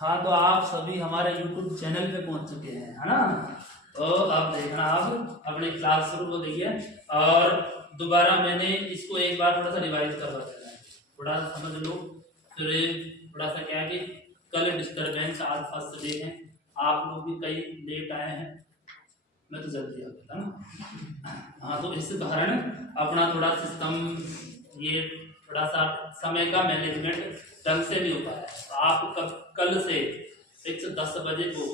हाँ, तो आप सभी हमारे YouTube चैनल पे पहुंच चुके हैं, है ना। तो अब देखना, आप अपने क्लासरूम को देखिए और दोबारा मैंने इसको एक बार थोड़ा सा रिवाइज करवा देना है, थोड़ा समझ लो। फिर थोड़ा सा क्या है कि कल डिस्टर्बेंस, आज फर्स्ट डे है, आप लोग भी कई लेट आए हैं, मैं तो जल्दी आ गया था ना। हाँ, तो इस कारण अपना थोड़ा सिस्टम, ये थोड़ा सा समय का मैनेजमेंट ढंग से नहीं हो पाया है। तो आप कल से फिक्स 10 बजे को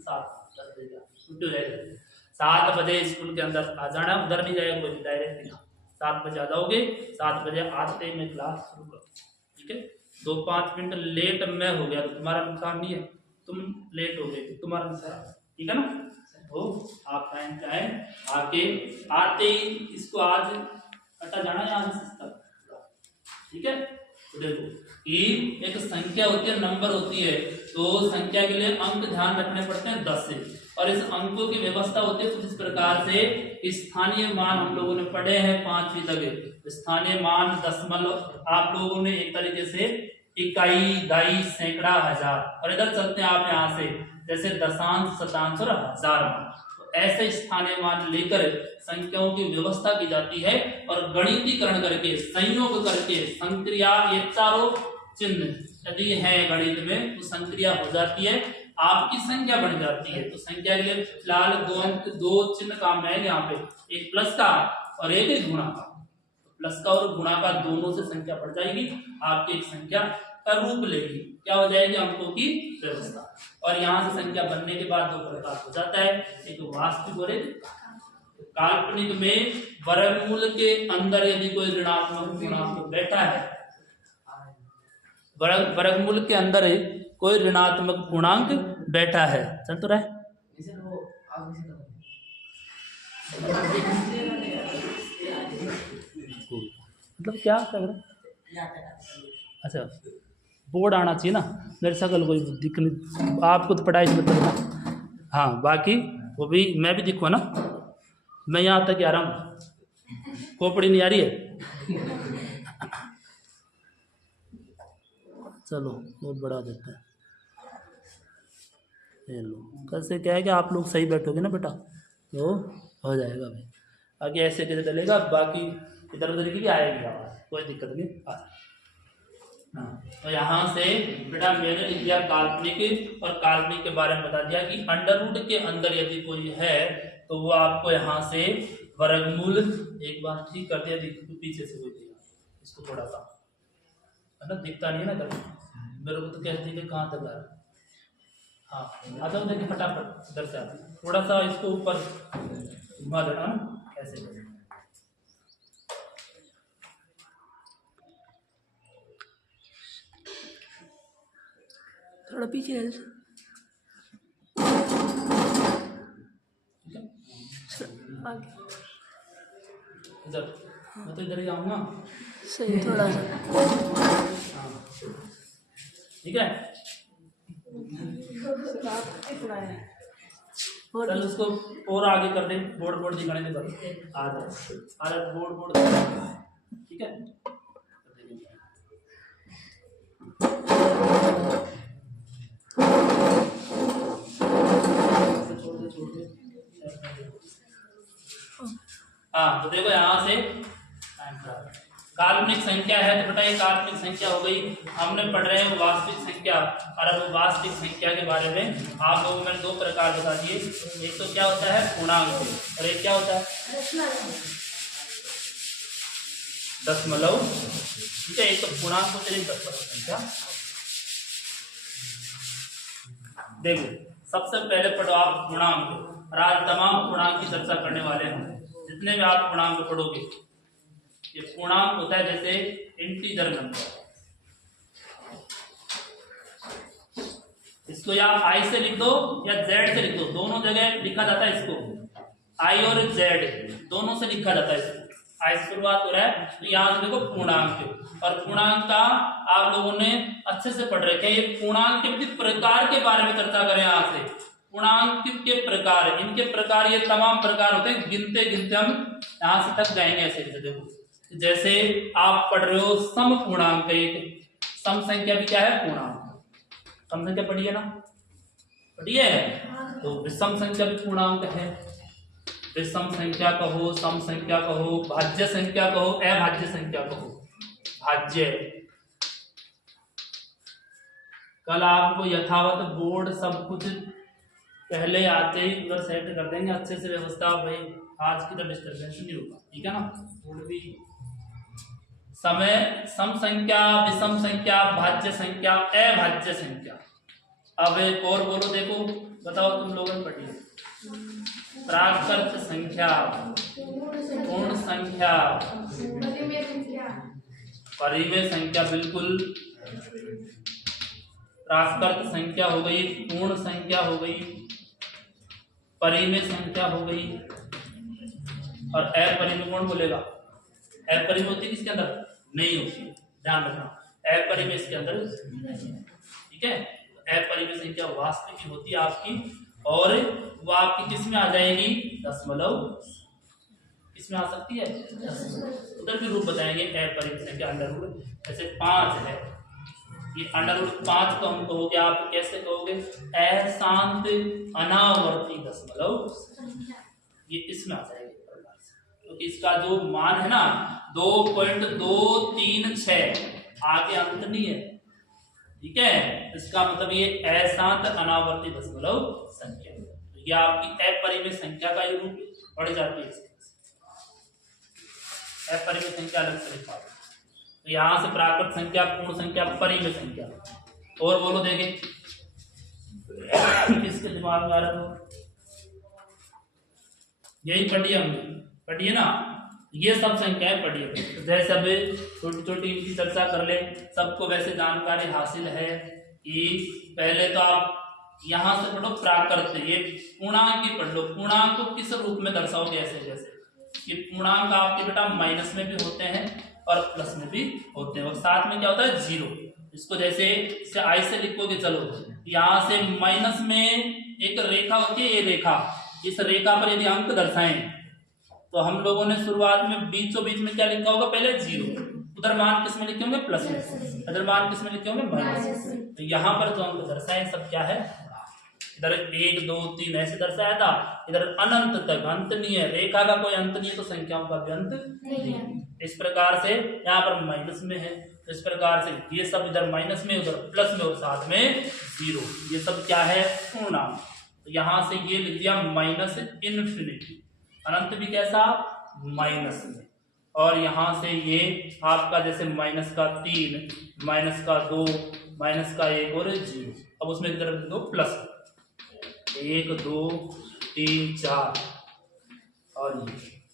7 बजे छुट्टी हो जाएगी, 7 बजे स्कूल के अंदर आ जाना, उधर नहीं जाएगा कोई, डायरेक्ट यहाँ 7 बजे आ जाओगे। 7 बजे आते ही मैं क्लास शुरू करूँ, ठीक है। 2-5 मिनट लेट मैं हो गया तो तुम्हारा नुकसान नहीं है, तुम लेट हो गए तो तुम्हारा नुकसान, ठीक है ना। तो आप टाइम चाहे आके आते ही इसको आज हटा जाना है, आज सिस्टम, ठीक है। तो देखो कि एक संख्या होती है, नंबर होती है, तो संख्या के लिए अंक ध्यान रखने पड़ते हैं 10 से, और इस अंकों की व्यवस्था होती है कुछ इस प्रकार से। स्थानीय मान हम लोगों ने पढ़े हैं 5वीं तक, स्थानीय मान, दशमलव, आप लोगों ने एक तरीके से इकाई, दाई, सैकड़ा, हजार, और इधर चलते हैं आप यहाँ से जैसे दशांश, शतांश और हजार मान। तो ऐसे स्थानीय मान लेकर संख्याओं की व्यवस्था की जाती है और गणितीकरण करके, संयोग करके, संक्रिया, ये चारों चिन्ह यदि है गणित में तो संक्रिया हो जाती है, आपकी संख्या बन जाती है। तो संख्या के लिए फिलहाल 2 अंक, 2 चिन्ह काम है यहाँ पे, एक प्लस का और एक गुणा का। प्लस का और गुणा का दोनों से संख्या बढ़ जाएगी, आपकी एक संख्या का रूप लेगी, क्या हो जाएगी, अंकों की व्यवस्था। और यहाँ से संख्या बनने के बाद 2 प्रकार हो जाता है, एक वास्तविक और एक काल्पनिक। में वर्गमूल के अंदर यदि कोई ऋणात्मक गुणांक बैठा है, वर्गमूल के अंदर कोई ऋणात्मक गुणांक बैठा है, चल तो रहा है। मतलब क्या कर रहे, अच्छा बोर्ड आना चाहिए ना, मेरे सकल कोई दिक्कत नहीं, आपको तो पढ़ाई से मतलब। हाँ, बाकी वो भी मैं भी दिखूँ ना, मैं यहाँ तक आ रहा हूँ, खोपड़ी नहीं आ रही है। चलो वो बढ़ा देते हैं, ये लो। कैसे क्या है कि आप लोग सही बैठोगे ना बेटा तो हो जाएगा भाई, बाकी ऐसे कैसे चलेगा, बाकी इधर उधर की भी आएगी आवाज़, कोई दिक्कत नहीं। हाँ, तो यहाँ से बेटा मैंने लिख दिया काल्पनिक, और काल्पनिक के बारे में बता दिया कि अंडर रूट के अंदर यदि कोई है तो वो आपको यहाँ से वर्गमूल, एक बार ठीक कर दिया, पीछे से कोई दिया, इसको थोड़ा सा है ना, दिखता नहीं है ना कभी, मेरे को तो कहती है कहाँ तक आ रहा। हाँ, आ जाओ, देखिए फटाफट इधर से थोड़ा सा इसको ऊपर घुमा देना ना, ऐसे थोड़ा पीछे है इधर, मैं तो इधर ही आऊँगा सही, थोड़ा सा। हाँ ठीक है, चल उसको और आगे कर दे, बोर्ड दिखाने के बाद आ जाए बोर्ड, ठीक है। हाँ, तो देखो यहाँ से काल्पनिक संख्या है, तो बेटा ये काल्पनिक संख्या हो गई। हमने पढ़ रहे हैं वास्तविक संख्या, और अब वास्तविक संख्या के बारे में आप लोगों मैंने 2 प्रकार बता दिए, एक तो क्या होता है पूर्णांक, और एक क्या होता है दशमलव, ठीक है। एक तो पूर्णांक होते हैं, दशमलव संख्या। देखो सबसे पहले पढ़ो आप पूर्णांक, और आज तमाम पूर्णांक की चर्चा करने वाले हैं। जितने भी आप पूर्णांक पढ़ोगे, ये पूर्णांक होता है जैसे इंटीजर नंबर, इसको या आई से लिख दो या जेड से लिख दो, दोनों जगह लिखा जाता है इसको, आई और जेड दोनों से लिखा जाता है इसको। आई से शुरुआत हो रहा है, तो यहाँ से देखो पूर्णांक, और पूर्णांक का आप लोगों ने अच्छे से पढ़ रखे हैं। ये पूर्णांक के प्रकार के बारे में चर्चा करें, यहाँ से पूर्णांक के प्रकार, इनके प्रकार, ये तमाम प्रकार होते हैं, गिनते गिनते हम यहाँ से तक जाएंगे। ऐसे देखो, जैसे आप पढ़ रहे हो सम पूर्णांक, एक सम संख्या भी क्या है पूर्णांक, सम संख्या पढ़ी है ना, पढ़ी है। तो विषम संख्या भी पूर्णांक है। विषम संख्या कहो, सम संख्या कहो, भाज्य संख्या कहो, अभाज्य संख्या कहो। भाज्य, कल आपको यथावत बोर्ड सब कुछ पहले आते ही उधर सेट कर देंगे अच्छे से व्यवस्था, भाई आज की तो डिस्टर्बेंस नहीं होगा, ठीक है ना। बोर्ड भी समय, सम संख्या, विषम संख्या, भाज्य संख्या, अभाज्य संख्या। अब एक और बोलो, देखो बताओ तुम लोगों ने पढ़ी, प्राकृत संख्या, पूर्ण संख्या, परिमेय संख्या, बिल्कुल। प्राकृत संख्या हो गई, पूर्ण संख्या हो गई, परिमेय संख्या हो गई, और अपरिमेय कौन बोलेगा? अपरिमेय होती है किसके अंदर? नहीं होती, ध्यान रखना, अपरिमेय इसके अंदर नहीं है, ठीक है। अपरिमेय संख्या वास्तविक होती है आपकी, और वो आपकी किस में आ जाएगी? दशमलव। किस में आ सकती है? दशमलव। उधर भी रूप बताएंगे अपरिमेय संख्या, अंडर रूट। जैसे 5 है, ये अंडर रूट 5 को हम कहोगे, आप कैसे कहोगे? अशांत अनावर्ती दशमलव, ये इसमें आ जाएगी, क्योंकि इसका जो मान है ना 2.236, आगे अंत नहीं है, ठीक है। इसका मतलब ये अशांत अनावर्ती दशमलव संख्या, ये आपकी अपरिमेय संख्या का रूप बढ़ जाती है। अपरिमेय संख्या अलग से लिखा, तो यहां से प्राकृत संख्या, पूर्ण संख्या, परिमेय संख्या। और बोलो देखें किसके दिमाग में आ रहा है? यही पढ़िए हमने, पढ़िए ना, ये सब संख्याएं पढ़िए। तो जैसे अब छोटी छोटी इनकी चर्चा कर ले, सबको वैसे जानकारी हासिल है कि पहले तो आप यहां से पढ़ो प्राकृत, ये पूर्णांक की पढ़ लो। पूर्णांक को किस रूप में दर्शाओगे? ऐसे जैसे कि पूर्णांक आपके बेटा माइनस में भी होते हैं और प्लस में भी होते हैं, और साथ में क्या होता है? जीरो। इसको जैसे इसे आई से लिखोगे, चलो यहां से माइनस में एक रेखा होती है, ये रेखा, इस रेखा पर यदि अंक दर्शाएं तो हम लोगों ने शुरुआत में बीचों बीच में क्या लिखा होगा? पहले जीरो, उधर मान किस में लिखे होंगे? प्लस में, इधर मान किस में लिखे होंगे? माइनस। तो यहाँ पर जो अंक दर्शाए सब क्या है? इधर 1 2 3 ऐसे दर्शाया था, इधर अनंत तक, अंत नहीं है, रेखा का कोई अंत नहीं है, तो संख्याओं का भी अंत नहीं है। इस प्रकार से यहाँ पर माइनस में है, इस प्रकार से ये सब इधर माइनस में, उधर प्लस में, और साथ में जीरो, ये सब क्या है? पूर्णांक। तो यहाँ से ये लिख दिया माइनस इन्फिनिटी, अनंत भी कैसा? माइनस में। और यहां से ये आपका जैसे माइनस का 3, माइनस का 2, माइनस का 1 और 0। अब उसमें इधर दो प्लस, 1 2 3 4, और ये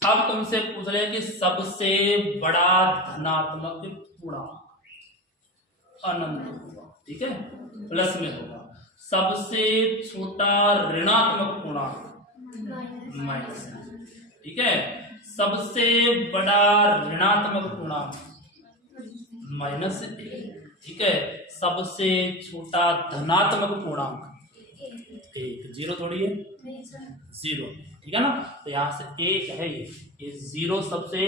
अब तुमसे पूछ रहे कि सबसे बड़ा धनात्मक पूर्णांक अनंत होगा, ठीक है, प्लस में होगा। सबसे छोटा ऋणात्मक पूर्णांक माइनस, ठीक है। सबसे बड़ा ऋणात्मक पूर्णांक -1, ठीक है। सबसे छोटा धनात्मक पूर्णांक 1, जीरो थोड़ी है, जीरो, ठीक है ना। तो यहाँ से 1 है, ये 0 सबसे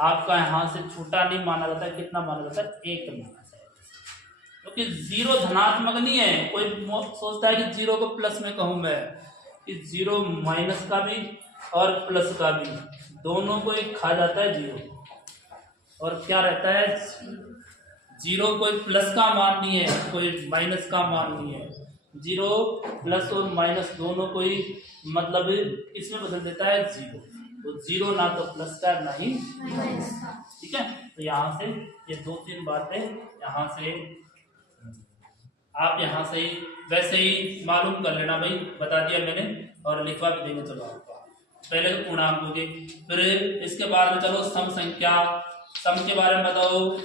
आपका यहाँ से छोटा नहीं माना जाता है, कितना माना जाता है? 1 माना जाता है, क्योंकि 0 धनात्मक नहीं है। कोई सोचता है कि 0 को प्लस में कहूं मैं, कि 0 माइनस का भी और प्लस का भी, दोनों को एक खा जाता है 0, और क्या रहता है? 0 कोई प्लस का मान नहीं है, कोई माइनस का मान नहीं है। 0 प्लस और माइनस दोनों कोई मतलब इसमें बदल देता है 0। तो 0 ना तो प्लस का ना ही माइनस का, ठीक है। तो यहाँ से ये 2-3 बातें यहाँ से आप यहाँ से ही वैसे ही मालूम कर लेना, भाई बता दिया मैंने, और लिखवा भी देंगे। चलो आपका पहले तो पूर्णांक हो गए, फिर इसके बाद में चलो सम संख्या। सम के बारे में बताओ,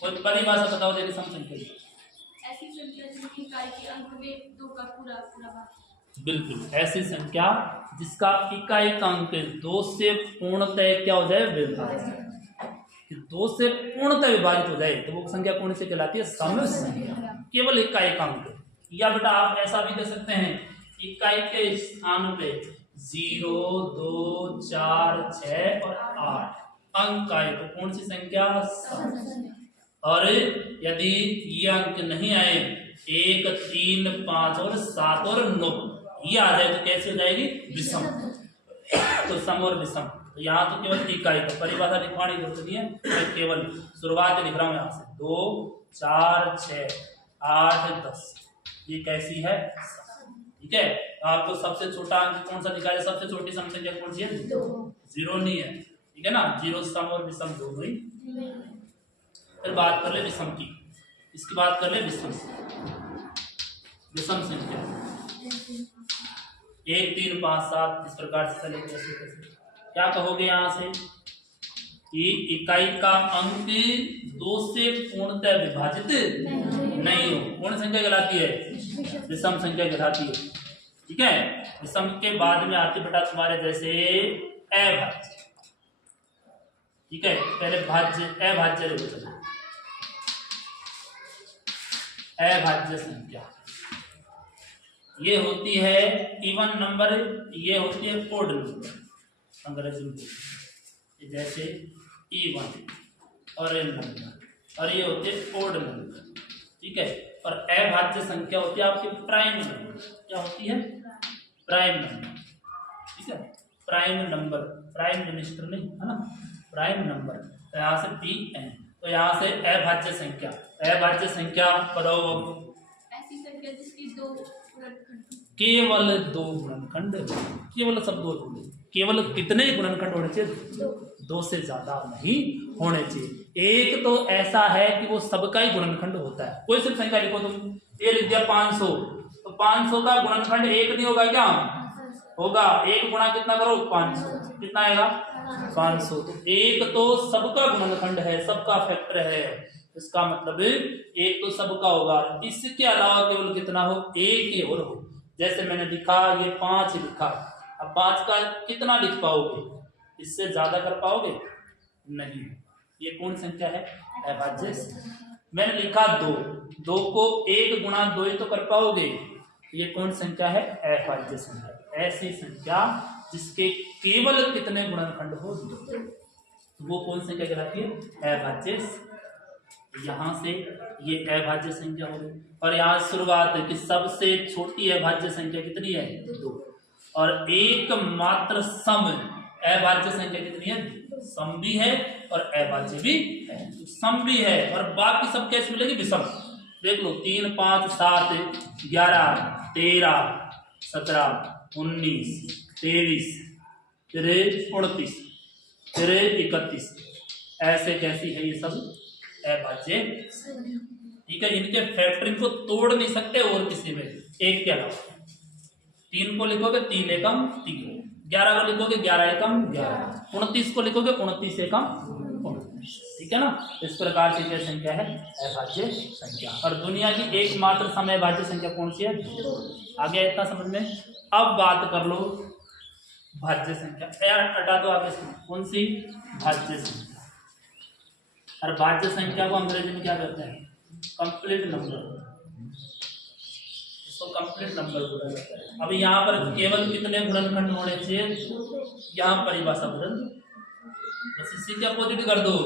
कोई परिभाषा बताओ, देखिए सम संख्या ऐसी संख्या जिसकी इकाई के अंक में 2 का पूरा भाग। बिल्कुल, ऐसी संख्या जिसका इकाई का अंक 2 से पूर्णतः क्या हो जाए? विभाजित। 2 से पूर्णतः विभाजित हो जाए तो वो संख्या कौन सी कहलाती है? सम संख्या, केवल इकाई का अंक। या बेटा आप ऐसा भी कह सकते हैं, इकाई के स्थान पे 0 2 4 6 और 8 अंक आए तो कौन सी संख्या? सम। और यदि ये अंक नहीं आए 1, 3, 5 और 7 और 9 ये आ जाए तो कैसे हो जाएगी? विषम। तो सम और विषम, तो यहाँ तो केवल इकाई का परिभाषा लिखवानी जरूरत नहीं है, मैं केवल शुरुआत लिख रहा हूँ यहाँ से 2, 4, 6, 8, 10 ये कैसी है? ठीक है। तो आपको सबसे छोटा अंक कौन सा निकाले? सबसे छोटी सम संख्या कौन सी है? 0 नहीं है, ठीक है ना। 0 सम और विषम दोनों ही। फिर बात कर ले विषम की, इसकी बात कर ले विषम संख्या 1, 3, 5, 7 इस प्रकार से चलेगी। कैसे क्या कहोगे यहाँ से कि इकाई का अंक 2 से पूर्णतः विभाजित नहीं हो, कौन संख्या कहलाती है? विषम संख्या कहलाती है। ठीक है। विषम के बाद में आती बेटा तुम्हारे जैसे अभाज्य। ठीक है, पहले भाज्य अभाज्य देखो चलो। अभाज्य संख्या ये होती है इवन नंबर, ये होती है ओड नंबर अंग्रेजी में, जैसे इवन और एन नंबर, और ये होते हैं ओड नंबर। ठीक है। और अभाज्य संख्या होती है आपकी प्राइम नंबर। क्या होती है? Prime number. ठीक है, प्राइम नंबर, प्राइम मिनिस्टर नहीं है ना, प्राइम नंबर। तो यहाँ से Pn, तो यहाँ से अभाज्य संख्या। अभाज्य संख्या बताओ। ऐसी संख्या जिसकी 2 गुणनखंड, केवल 2 गुणनखंड, केवल सब 2 गुण। केवल कितने गुणनखंड होने चाहिए? 2 से ज्यादा नहीं होने चाहिए। एक तो ऐसा है कि वो सबका ही गुणनखंड होता है। कोई सिर्फ संख्या लिखो तुम, ये लिख दिया 500, तो 500 का गुणनखंड 1 नहीं होगा क्या? होगा। 1 गुणा कितना करो? 500, कितना आएगा? 500। तो एक तो सबका गुणनखंड है, सबका फैक्टर है, इसका मतलब एक तो सबका होगा। इसके अलावा केवल कितना हो? 1 ही और हो। जैसे मैंने लिखा ये 5 लिखा, अब 5 का कितना लिख पाओगे? इससे ज्यादा कर पाओगे? नहीं। ये कौन संख्या है? अभाज्य। मैंने लिखा 2 को 1 गुणा 2 ही तो कर पाओगे। ये कौन संख्या है? अभाज्य संख्या। ऐसी संख्या जिसके केवल कितने गुणनखंड हो? 2, वो कौन संख्या कहलाती है? अभाज्य। यहाँ से ये अभाज्य संख्या हो गई। और यहाँ शुरुआत है कि सबसे छोटी अभाज्य संख्या कितनी है? 2। और एकमात्र सम अभाज्य संख्या कितनी है? सम भी है और अभाज्य भी है। तो सम भी है और बाकी सब कैसे मिलेगी? विषम। देख लो 3, 5, 7, 11, 13, 17, 19, 23, फिर 29, फिर 31, ऐसे कैसी है ये सब? अभाज्य। ठीक है। इनके फैक्टरिंग को तोड़ नहीं सकते और किसी में, एक के अलावा। 3 को लिखोगे 3 एकम 3, 11 को लिखोगे 11 एकम 11, 29 को लिखोगे 29 एकम 29। ठीक है ना। इस प्रकार की क्या संख्या है? अभाज्य संख्या। और दुनिया की एकमात्र समय अभाज्य संख्या कौन सी है? 2। आगे इतना समझ में। अब बात कर लो भाज्य संख्या। हटा दो आगे से, कौन सी? भाज्य संख्या। और भाज्य संख्या को अंग्रेजी में क्या कहते हैं? Complete number. इसको कंप्लीट नंबर बोला जाता है। अभी यहाँ पर केवल कितने गुणनखंड होने चाहिए? यहाँ परिभाषा बदल दो, बस इसी के अपोजिट कर दो।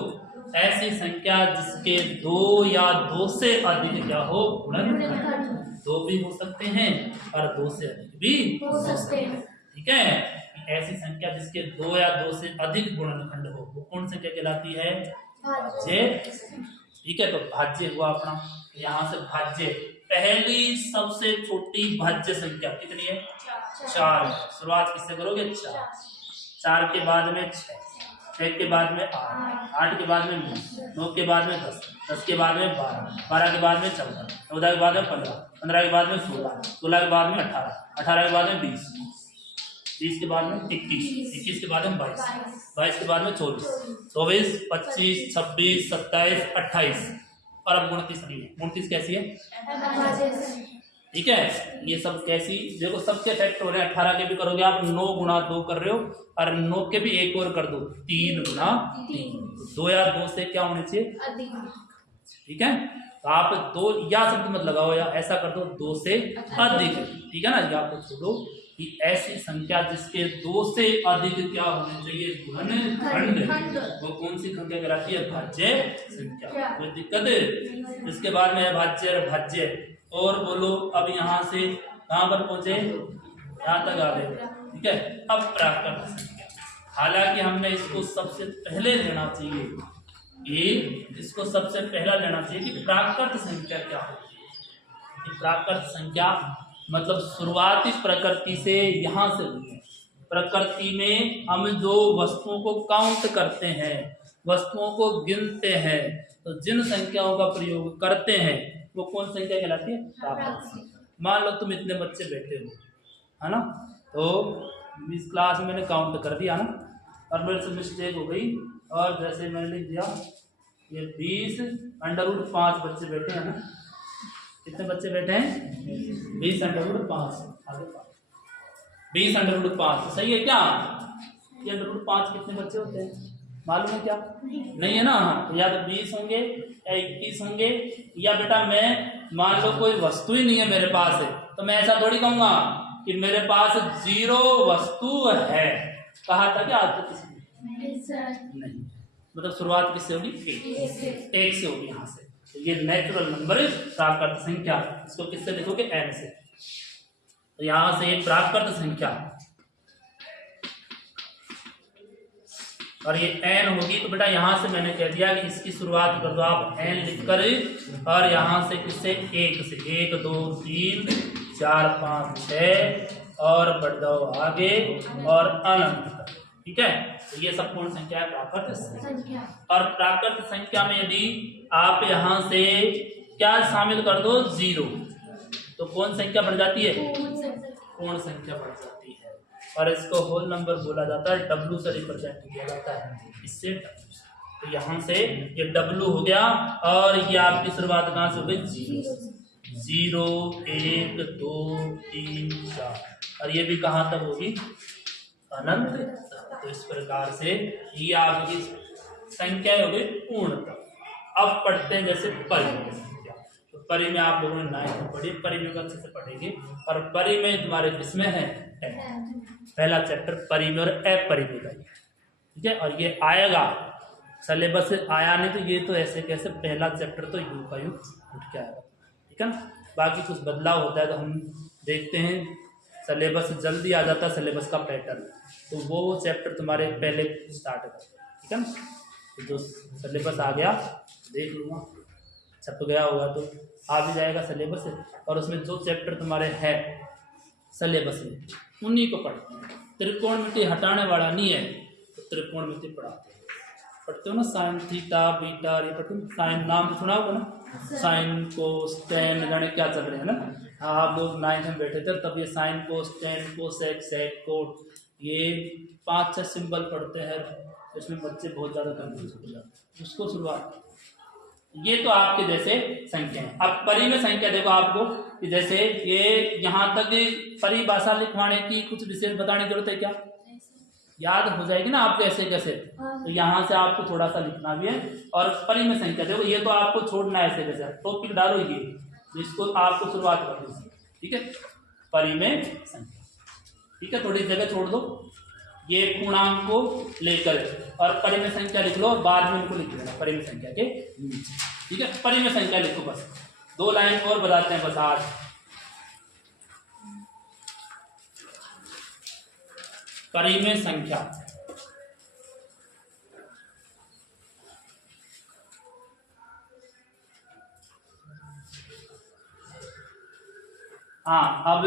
ऐसी संख्या जिसके 2 या 2 से अधिक क्या हो? गुणनखंड। 2 भी हो सकते हैं और 2 से अधिक भी हो सकते हैं। ठीक है। ऐसी संख्या जिसके 2 या 2 से अधिक गुणनखंड हो वो कौन संख्या कहलाती है? भाज्य। ठीक है। तो भाज्य हुआ अपना। यहाँ से भाज्य, पहली सबसे छोटी भाज्य संख्या कितनी है? 4। शुरुआत किससे करोगे? 4। 4 के बाद में 6, 6 के बाद में 8, 8 के बाद में 9, 9 के बाद में 10, 10 के बाद में 12, 12 के बाद में 14, 14 के बाद में 15, 15 के बाद में 16, 16 के बाद में 18, 18 के बाद में 20, 20 के बाद में 21, 21 के बाद में 22, 22 के बाद में 24, 24, 25, 26, 27, 28 और अब 29 नहीं है। 29 कैसी है? ठीक है। ये सब कैसी? देखो सबके फैक्टर हो रहे हैं। 18 के भी करोगे आप, 9 गुणा 2 कर रहे हो, और 9 के भी एक और कर दो, 3 गुणा 3। 2 या 2 से क्या होने चाहिए? ठीक है। तो आप 2 या शब्द मत लगाओ, या ऐसा कर दो 2 से अधिक। ठीक है ना। या तो छोड़ो कि ऐसी संख्या जिसके 2 से अधिक क्या होने चाहिए, घनखंड, वो कौन सी संख्या कहलाती है, भाज्य संख्या। कोई दिक्कत है? इसके बाद में भाज्य और भाज्य। और बोलो, अब यहाँ से कहाँ पर पहुंचे, यहाँ तक आ गए, ठीक है। अब प्राकृत संख्या, हालांकि हमने इसको सबसे पहले लेना चाहिए, इसको सबसे पहला लेना चाहिए कि प्राकृत संख्या क्या होती है। कि प्राकृत संख्या मतलब शुरुआती प्रकृति से यहाँ से हुई है। प्रकृति में हम जो वस्तुओं को काउंट करते हैं, वस्तुओं को गिनते हैं, तो जिन संख्याओं का प्रयोग करते हैं वो कौन संख्या कहलाती है, प्राकृत। मान लो तुम इतने बच्चे बैठे हो, है ना, तो इस क्लास में मैंने काउंट कर दिया ना, और मेरे से मिस्टेक हो गई, और जैसे मैंने लिख दिया ये 20√5 बच्चे बैठे हैं ना। कितने बच्चे बैठे हैं, 20√5, आगे 20√5, सही है क्या? ये √5 कितने बच्चे होते हैं मालूम है क्या? नहीं है ना। या तो 20 होंगे या 21 होंगे, या बेटा मैं मान लो कोई वस्तु ही नहीं है मेरे पास है, तो मैं ऐसा थोड़ी कहूंगा कि मेरे पास 0 वस्तु है। कहा था क्या आज तक किसी ने? नहीं। मतलब शुरुआत किससे होगी, 1 से होगी यहाँ से। तो ये नेचुरल नंबर प्राकृत संख्या, इसको किससे लिखोगे, n से। तो यहाँ से प्राकृत संख्या, और ये n होगी, तो बेटा यहाँ से मैंने कह दिया कि इसकी शुरुआत कर दो आप n लिखकर, और यहाँ से किससे, 1 से। 1 2 3 4 5 6, और बढ़ जाओ आगे और अनंत तक, ठीक है। तो ये सब कौन संख्या है, प्राकृत संख्या। और प्राकृत संख्या में यदि आप यहाँ से क्या शामिल कर दो, 0, तो कौन संख्या बढ़ जाती है, पूर्ण संख्या बढ़ जाती है। और इसको होल नंबर बोला जाता है, W से रिप्रेजेंट किया जाता है, इससे W से। तो यहाँ से ये W हो गया, और ये आपकी शुरुआत कहाँ से हो गई, 0 1 2 3 4, और ये भी कहाँ तक होगी, अनंत तक। तो इस प्रकार से ये आपकी संख्या हो गई पूर्ण तक। अब पढ़ते हैं जैसे परिमेय संख्या। तो परिमेय में आप लोगों ने 9th में पढ़ी, परिमेय को अच्छे से पढ़ेंगे। और परिमेय तुम्हारे किसमें है, पहला चैप्टर परिमेय और अपरिमेय का, ठीक है। और ये आएगा सिलेबस से, आया नहीं तो ये तो ऐसे कैसे, पहला चैप्टर तो यू का यू उठ के आएगा, ठीक है। बाकी कुछ बदलाव होता है तो हम देखते हैं, सिलेबस जल्दी आ जाता है, सिलेबस का पैटर्न, तो वो चैप्टर तुम्हारे पहले स्टार्ट होगा, ठीक है ना। तो जो सिलेबस आ गया देख लूँगा, छप गया होगा तो आ भी जाएगा सिलेबस से, और उसमें जो चैप्टर तुम्हारे है सिलेबस में उन्हीं को पढ़ते हैं। त्रिकोणमिति हटाने वाला नहीं है, तो त्रिकोणमिति पढ़ते हो ना, साइन थीटा बीटा, ये पढ़ते हो, साइन नाम सुना होगा ना, साइन कोस टेन, जाने क्या चल रहे हैं ना। आप लोग 9th में बैठे थे तब ये sine cos tan cosec sec cot, ये 5-6 सिंबल पढ़ते हैं, इसमें बच्चे बहुत ज़्यादा कंफ्यूज हो जाते हैं। उसको शुरुआत, ये तो आपके जैसे संख्या है। अब परिमेय संख्या देखो आपको कि जैसे ये यहाँ तक परिभाषा लिखवाने की कुछ विशेष बताने की जरूरत है क्या, याद हो जाएगी ना आपको ऐसे कैसे। तो यहाँ से आपको थोड़ा सा लिखना भी है। और परिमेय संख्या देखो, ये तो आपको छोड़ना है ऐसे कैसे, टॉपिक डालो ये, जिसको आपको शुरुआत कर दो, ठीक है। परिमेय संख्या, ठीक है, थोड़ी जगह छोड़ दो, ये पूर्णांक को लेकर, और परिमेय संख्या लिख लो, और बाद में इनको लिख देना परिमेय संख्या के नीचे, ठीक है। परिमेय संख्या लिखो, बस 2 लाइन और बताते हैं बस आज। परिमेय संख्या, हाँ, अब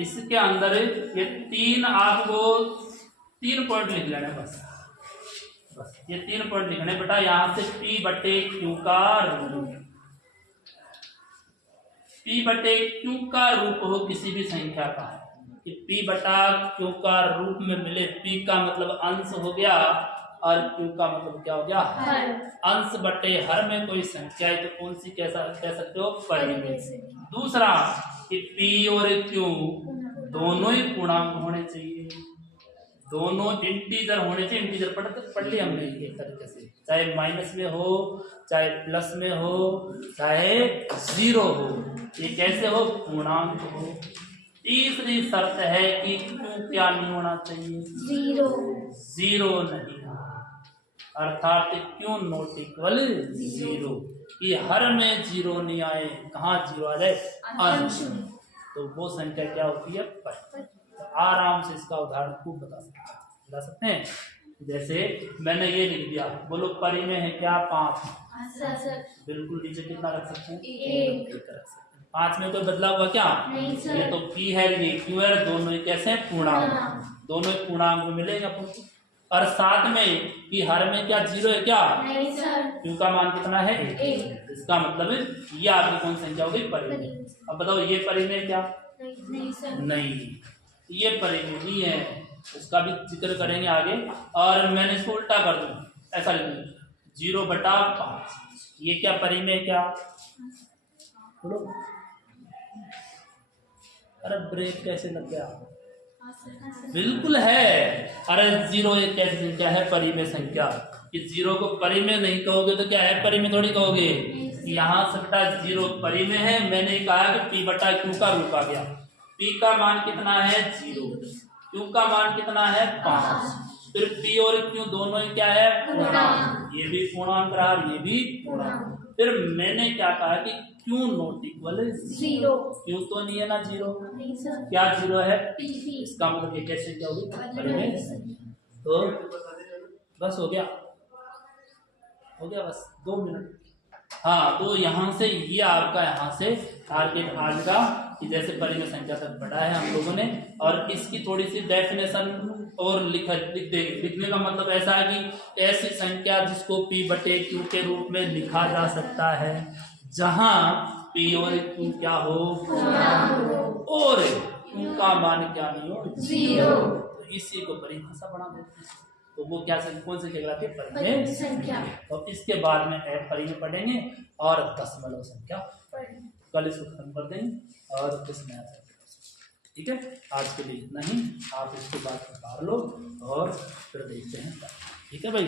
इसके अंदर ये 3 आपको 3 पॉइंट लिख लेना बस ये 3 पॉइंट लिखने बेटा। यहां से P/Q का रूप, P/Q का रूप हो किसी भी संख्या का, कि P/Q का रूप में मिले। P का मतलब अंश हो गया, और Q का मतलब क्या हो गया, हर। अंश बटे हर में कोई संख्या है तो कौन सी कैसा कह सकते हो, परिमेय। दूसरा कि P और Q दोनों ही पूर्णांक होने चाहिए, दोनों इंटीजर होने चाहिए। इंटीजर पढ़ लिया हमने एक तरीके से, चाहे माइनस में हो, चाहे प्लस में हो, चाहे 0 हो, ये कैसे हो, पूर्णांक हो। तीसरी शर्त है कि क्यों क्या नहीं होना चाहिए, जीरो नहीं, अर्थात क्यों नॉट इक्वल जीरो, कि हर में जीरो नहीं आए, कहाँ जीरो आ जाए, अंश, तो वो संख्या क्या होती है, परी। तो आराम से इसका उदाहरण खूब बता सकते हैं। जैसे मैंने ये लिख दिया, बोलो परी में है क्या, 5, बिल्कुल नीचे कितना रख सकते हैं, 1 रख सकते हैं। 5 में कोई बदलाव हुआ क्या, ये तो पी है, ये क्यू है, दोनों ही कैसे हैं, पूर्णांक, दोनों ही पूर्णांक में मिलेंगे अपन को। और साथ में कि हर में क्या जीरो है क्या, क्यू का मान कितना है, 1, इसका मतलब है ये आपकी कौन संख्या होगी, परी। अब बताओ ये परी में क्या, नहीं, ये परी में नहीं है, उसका भी जिक्र करेंगे आगे। और मैंने इसको उल्टा कर दूं, ऐसा लिख दूं 0/5, ये क्या परी में क्या, बोलो, अरे ब्रेक कैसे लग गया, बिल्कुल है। अरे 0 एक कैसी संख्या है, परी में संख्या, कि 0 को परी में नहीं कहोगे तो क्या है, परी में थोड़ी कहोगे। यहाँ सकता 0 परी में है, मैंने कहा कि p/q का रूप आ गया, p का मान कितना है 0, q का मान कितना है 5, फिर p और q दोनों ही क्या है, पूर्णांक, ये भी पूर्णांक रहा, ये भी पूर्णांक। फिर मैंने क्या कहा कि क्यों नॉट इक्वल जीरो, क्यों तो नहीं है ना जीरो, क्या जीरो है, इसका मतलब ये कैसे क्या होगी, तो बस हो गया बस 2 मिनट। हाँ, तो यहाँ से ये आपका यहाँ से टारगेट आज का, कि जैसे परी में संख्या तक पढ़ा है हम लोगों ने, और इसकी थोड़ी सी डेफिनेशन और लिखने का मतलब ऐसा है कि ऐसी संख्या जिसको p/q के रूप में लिखा जा सकता है, जहां p और q क्या हो, और q का मान क्या नहीं हो, जीरो, तो इसी को परिभाषा बना देते हैं। तो वो क्या कौन सी कहलाती है, परी में संख्या। तो इसके बाद में परी में पढ़ेंगे और दशमलव संख्या, कल इसको खत्म कर देंगे और इसमें आ जाएगा। ठीक है, आज के लिए इतना ही, आप इसके बाद उतार लो और फिर देखते हैं। ठीक है भाई।